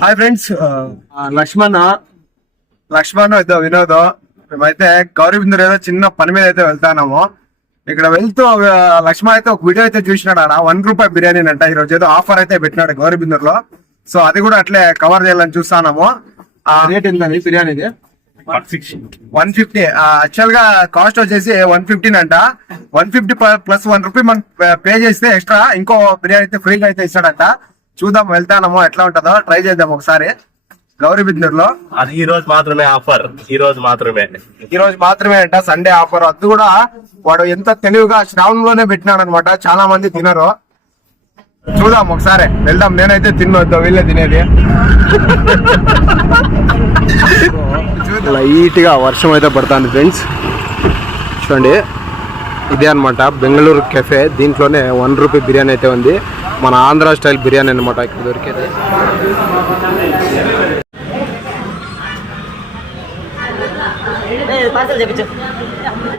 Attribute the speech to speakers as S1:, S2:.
S1: Hi friends Laxman. Laxman ఇదో వినోద్. మేమైతే గౌరీ బిందరు ఏదో చిన్న పని మీద అయితే వెళ్తానాము ఇక్కడ వెళ్తూ లక్ష్మణ్ అయితే ఒక వీడియో అయితే చూసినాడు ఆడ. వన్ రూపాయి బిర్యానీ అంట. ఈ రోజు ఏదో ఆఫర్ అయితే పెట్టినాడు గౌరీ బిందర్లో సో అది కూడా అట్లే కవర్ చేయాలని చూస్తానాము ఆ రేట్ ఎంతది బిర్యానీది? One fifty. యాక్చువల్గా కాస్ట్ వచ్చేసి వన్ ఫిఫ్టీన్ అంట. One fifty plus one rupee మనం పే చేస్తే ఎక్స్ట్రా ఇంకో బిర్యానీ అయితే ఫ్రీగా అయితే ఇస్తాడంట. చూద్దాం వెళ్తానము ఎట్లా ఉంటుందో. ట్రై చేద్దాం ఒకసారి. గౌరీ బిద్నూరులో
S2: అది ఈ రోజు మాత్రమే ఆఫర్. ఈ రోజు మాత్రమే.
S1: ఈ రోజు మాత్రమే అంట సండే ఆఫర్ అది కూడా వాడు ఎంత తెలివిగా శ్రావణంలోనే పెట్టినాడు అనమాట చాలా మంది తినరు. చూద్దాం ఒకసారి. వెళ్దాం. నేనైతే తినొద్దు వీళ్ళే తినేది. లైట్గా వర్షం అయితే పడుతుంది ఫ్రెండ్స్. చూడండి ఇదే అన్నమాట. బెంగళూరు కెఫే దీంట్లోనే వన్ రూపీ బిర్యానీ అయితే ఉంది. మన ఆంధ్ర స్టైల్ బిర్యానీ అన్నమాట ఇక్కడ దొరికేది.
S3: పార్సల్